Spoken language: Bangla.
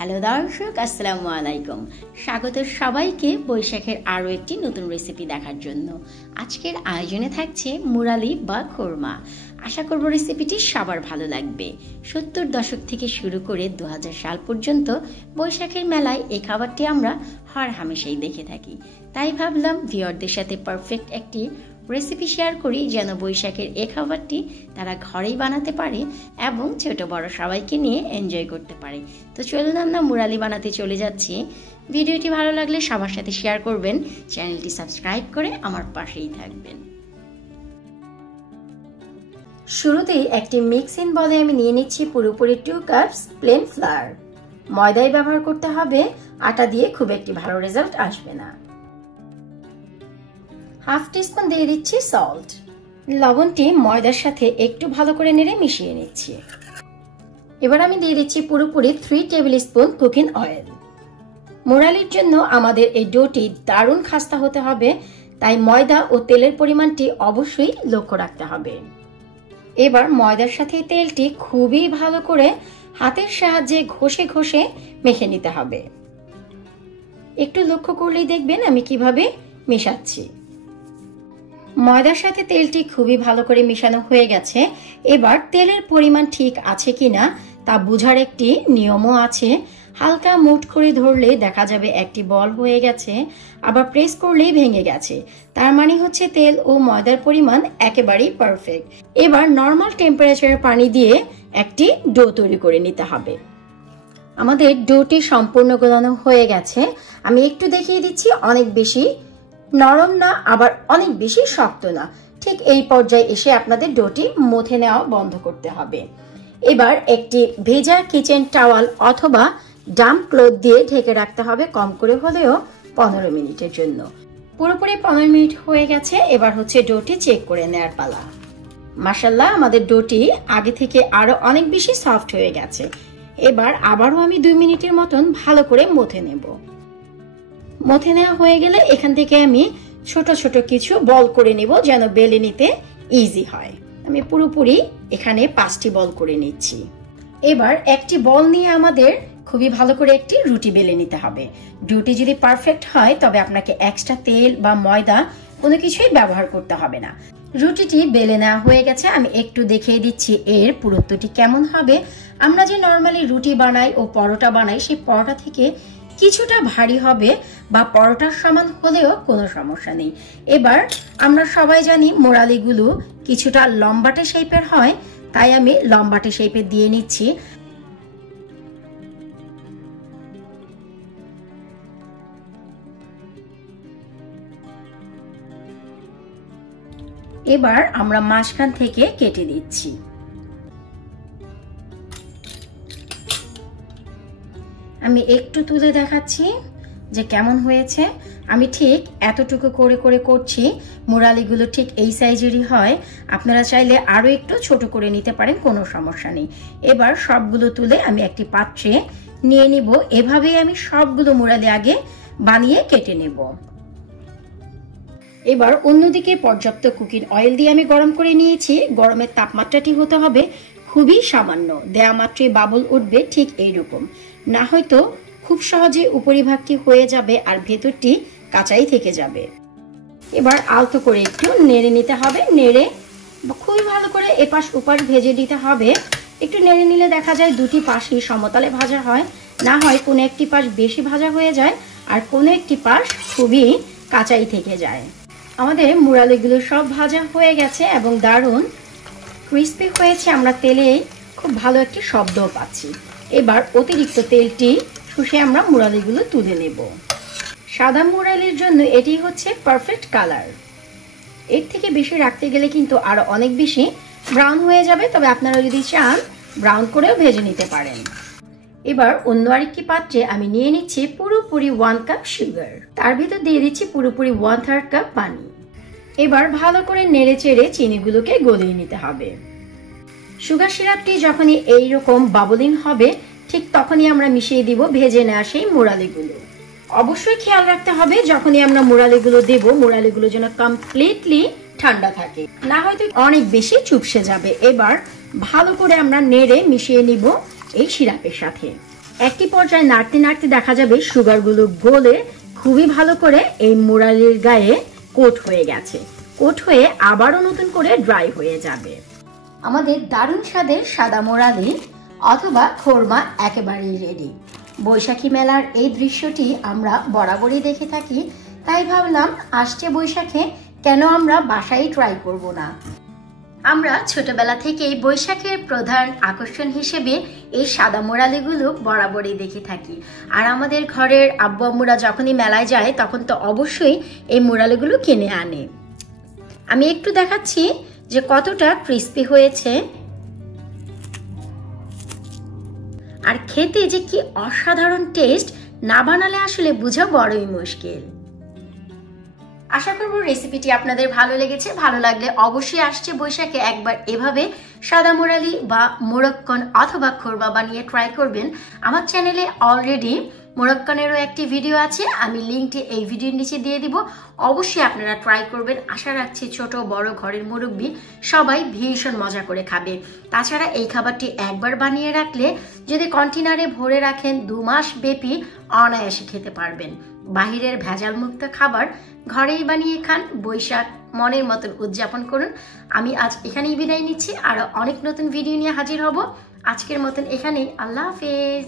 হ্যালো দর্শক, আসসালামু আলাইকুম। স্বাগত সবাইকে বৈশাখের আরও একটি নতুন রেসিপি দেখার জন্য। আজকের আয়োজনে থাকছে মুরালি বা খোরমা। আশা করব রেসিপিটি সবার ভালো লাগবে। 70 দশক থেকে শুরু করে 2000 সাল পর্যন্ত বৈশাখের মেলায় এই খাবারটি আমরা হর হামেশাই দেখে থাকি। তাই ভাবলাম ভিউয়ারদের সাথে পারফেক্ট একটি রেসিপি শেয়ার করি, যেন বৈশাখের এই খাবারটি তারা ঘরেই বানাতে পারে এবং ছোট বড় সবাইকে নিয়ে এনজয় করতে পারে। তো চলুন আমরা মুরালি বানাতে চলে যাচ্ছি। ভিডিওটি ভালো লাগলে সবার সাথে শেয়ার করবেন, চ্যানেলটি সাবস্ক্রাইব করে আমার পাশেই থাকবেন। শুরুতেই একটি মিক্সিং বলে আমি নিয়ে নিচ্ছি পুরোপুরি 2 কাপস প্লেন ফ্লাওয়ার। ময়দাই ব্যবহার করতে হবে, আটা দিয়ে খুব একটি ভালো রেজাল্ট আসবে না। হাফ টিস্পুন দিয়ে দিচ্ছি সল্ট। লবণটি ময়দার সাথে একটু ভালো করে নেড়ে মিশিয়ে নিচ্ছি। এবার আমি দিয়ে দিচ্ছি পুরোপুরি 3 টেবিল স্পুন কুকিং অয়েল। মুরালির জন্য আমাদের এই ডোটি দারুণ খাস্তা হতে হবে, তাই ময়দা ও তেলের পরিমাণটি অবশ্যই লক্ষ্য রাখতে হবে। এবার ময়দার সাথে তেলটি খুবই ভালো করে হাতের সাহায্যে ঘষে ঘষে মেখে নিতে হবে। একটু লক্ষ্য করলেই দেখবেন আমি কিভাবে মেশাচ্ছি। ময়দার সাথে তেলটি খুবই ভালো করে মিশানো হয়ে গেছে। এবার তেলের পরিমাণ ঠিক আছে কিনা তা বোঝার একটি নিয়মও আছে। হালকা মুঠ করে ধরলে দেখা যাবে একটি বল হয়ে গেছে, আবার প্রেস করলেই ভেঙে গেছে। তার মানে হচ্ছে তেল ও ময়দার পরিমাণ একেবারেই পারফেক্ট। এবার নর্মাল টেম্পারেচারের পানি দিয়ে একটি ডো তৈরি করে নিতে হবে। আমাদের ডোটি সম্পূর্ণ গোলানো হয়ে গেছে। আমি একটু দেখিয়ে দিচ্ছি, অনেক বেশি নরম না, আবার অনেক বেশি শক্ত না। ঠিক এই পর্যায়ে এসে আপনাদের ডোটি মথে নেওয়া বন্ধ করতে হবে। এবার একটি ভেজা কিচেন টাওয়াল অথবা ডাম্প ক্লথ দিয়ে ঢেকে রাখতে হবে, কম করে হলেও 15 মিনিটের জন্য। পুরোপুরি 15 মিনিট হয়ে গেছে। এবার হচ্ছে ডোটি চেক করে নেওয়ার পালা। মাশাআল্লাহ, আমাদের ডোটি আগে থেকে আরো অনেক বেশি সফট হয়ে গেছে। এবার আবারও আমি 2 মিনিটের মতন ভালো করে মথে নেব। মথে নেওয়া হয়ে গেলে এখান থেকে আমি ছোট ছোট কিছু বল করে নিব, যেন বেলে নিতে ইজি হয়। আমি পুরোপুরি এখানে 5টি বল করে নিচ্ছি। এবার একটি বল নিয়ে আমাদের খুবই ভালো করে একটি রুটি বেলে নিতে হবে। রুটি যদি পারফেক্ট হয় তবে আপনাকে এক্সট্রা তেল বা ময়দা কোনো কিছুই ব্যবহার করতে হবে না। রুটিটি বেলে নেওয়া হয়ে গেছে। আমি একটু দেখিয়ে দিচ্ছি এর পুরুত্বটি কেমন হবে। আমরা যে নর্মালি রুটি বানাই ও পরোটা বানাই, সেই পরোটা থেকে কিছুটা ভারী হবে বা পরোটার সমান হলেও কোনো সমস্যা নেই। এবার আমরা সবাই জানি মুরালিগুলো কিছুটা লম্বাটে শেপের হয়, তাই আমি লম্বাটে শেপে দিয়ে নিচ্ছি। এবার আমরা মাঝখান থেকে কেটে দিচ্ছি। আমি একটু তুলে দেখাচ্ছি যে কেমন হয়েছে। আমি ঠিক এতটুকু করে করে করছি। মুরালিগুলো ঠিক এই সাইজেরই হয়। আপনারা চাইলে আরো একটু ছোট করে নিতে পারেন, কোনো সমস্যা নেই। এবার সবগুলো তুলে আমি একটি পাত্রে নিয়ে নিব। এভাবেই আমি সবগুলো মুরালি আগে বানিয়ে কেটে নেব। এবার অন্যদিকে পর্যাপ্ত কুকিং অয়েল দিয়ে আমি গরম করে নিয়েছি। গরমের তাপমাত্রাটি হতে হবে খুবই সামান্য, দেয়া মাত্রই বাবল উঠবে ঠিক এইরকম, না হয়তো খুব সহজে উপরিভাগটি হয়ে যাবে আর ভেতরটি কাঁচাই থেকে যাবে। এবার আলতো করে একটু নেড়ে নিতে হবে। নেড়ে খুবই ভালো করে এপাশ ওপাশ ভেজে দিতে হবে। একটু নেড়ে নিলে দেখা যায় দুটি পাশই সমতলে ভাজা হয়, না হয় কোনো একটি পাশ বেশি ভাজা হয়ে যায় আর কোনো একটি পাশ খুবই কাঁচাই থেকে যায়। আমাদের মুরালিগুলো সব ভাজা হয়ে গেছে এবং দারুণ ক্রিস্পি হয়েছে। আমরা তেলে খুব ভালো একটি শব্দও পাচ্ছি। এবার অতিরিক্ত তেলটি শুষে আমরা মুরালিগুলো তুলে নেব। সাদা মুরালির জন্য এটি হচ্ছে পারফেক্ট কালার। এর থেকে বেশি রাখতে গেলে কিন্তু আরো অনেক বেশি ব্রাউন হয়ে যাবে, তবে আপনারা যদি চান ব্রাউন করেও ভেজে নিতে পারেন। এবার অন্য আরেকটি পাত্রে আমি নিয়ে নিচ্ছি পুরোপুরি 1 কাপ সুগার। তার ভিতর দিয়ে দিচ্ছি পুরোপুরি 1/3 কাপ পানি। এবার ভালো করে নেড়ে চেড়ে চিনিগুলোকে গলিয়ে নিতে হবে। সুগার সিরাপটি যখনই এইরকম বাবলিং হবে ঠিক তখনই আমরা মিশিয়ে দিব ভেজে নেওয়া সেই মুরালিগুলো। অবশ্যই খেয়াল রাখতে হবে যখনই আমরা মুরালিগুলো দেব, মুরালিগুলো যেন কমপ্লিটলি ঠান্ডা থাকে, না হয়তো অনেক বেশি চুপসে যাবে। এবার ভালো করে আমরা নেড়ে মিশিয়ে নিব এই সিরাপের সাথে। একটি পর্যায়ে নাড়তে নাড়তে দেখা যাবে সুগারগুলো গলে খুবই ভালো করে এই মুরালির গায়ে কোট হয়ে গেছে। কোট হয়ে আবারও নতুন করে ড্রাই হয়ে যাবে। আমাদের দারুণ স্বাদের সাদা মুরালি অথবা খোরমা একেবারেই রেডি। বৈশাখী মেলার এই দৃশ্যটি আমরা বরাবরই দেখে থাকি, তাই ভাবলাম আসছে বৈশাখে কেন আমরা বাসায় ট্রাই করব না। আমরা ছোটবেলা থেকেই বৈশাখের প্রধান আকর্ষণ হিসেবে এই সাদা মুরালিগুলো বরাবরই দেখে থাকি। আর আমাদের ঘরের আব্বু আম্মুরা যখনই মেলায় যায় তখন তো অবশ্যই এই মুরালিগুলো কিনে আনে। আমি একটু দেখাচ্ছি যে কতটা ক্রিস্পি হয়েছে আর খেতে যে কি অসাধারণ টেস্ট, না বানালে আসলে বোঝা বড়ই মুশকিল। আশা করব রেসিপিটি আপনাদের ভালো লেগেছে। ভালো লাগলে অবশ্যই আসছে বৈশাখে একবার এভাবে সাদা মুরালি বা মোরক্কন অথবা খোরমা বানিয়ে ট্রাই করবেন। আমার চ্যানেলে অলরেডি মোরক্কনেরও একটি ভিডিও আছে, আমি লিঙ্কটি এই ভিডিওর নিচে দিয়ে দিব। অবশ্যই আপনারা ট্রাই করবেন। আশা রাখছি ছোট বড় ঘরের মুরব্বি সবাই ভীষণ মজা করে খাবে। তাছাড়া এই খাবারটি একবার বানিয়ে রাখলে যদি কন্টেনারে ভরে রাখেন 2 মাস ব্যাপী অনায়াসে খেতে পারবেন। বাহিরের ভেজাল মুক্ত খাবার ঘরেই বানিয়ে খান, বৈশাখ মনের মতন উদযাপন করুন। আমি আজ এখানেই বিদায় নিচ্ছি, আরো অনেক নতুন ভিডিও নিয়ে হাজির হব। আজকের মতন এখানেই, আল্লাহ হাফেজ।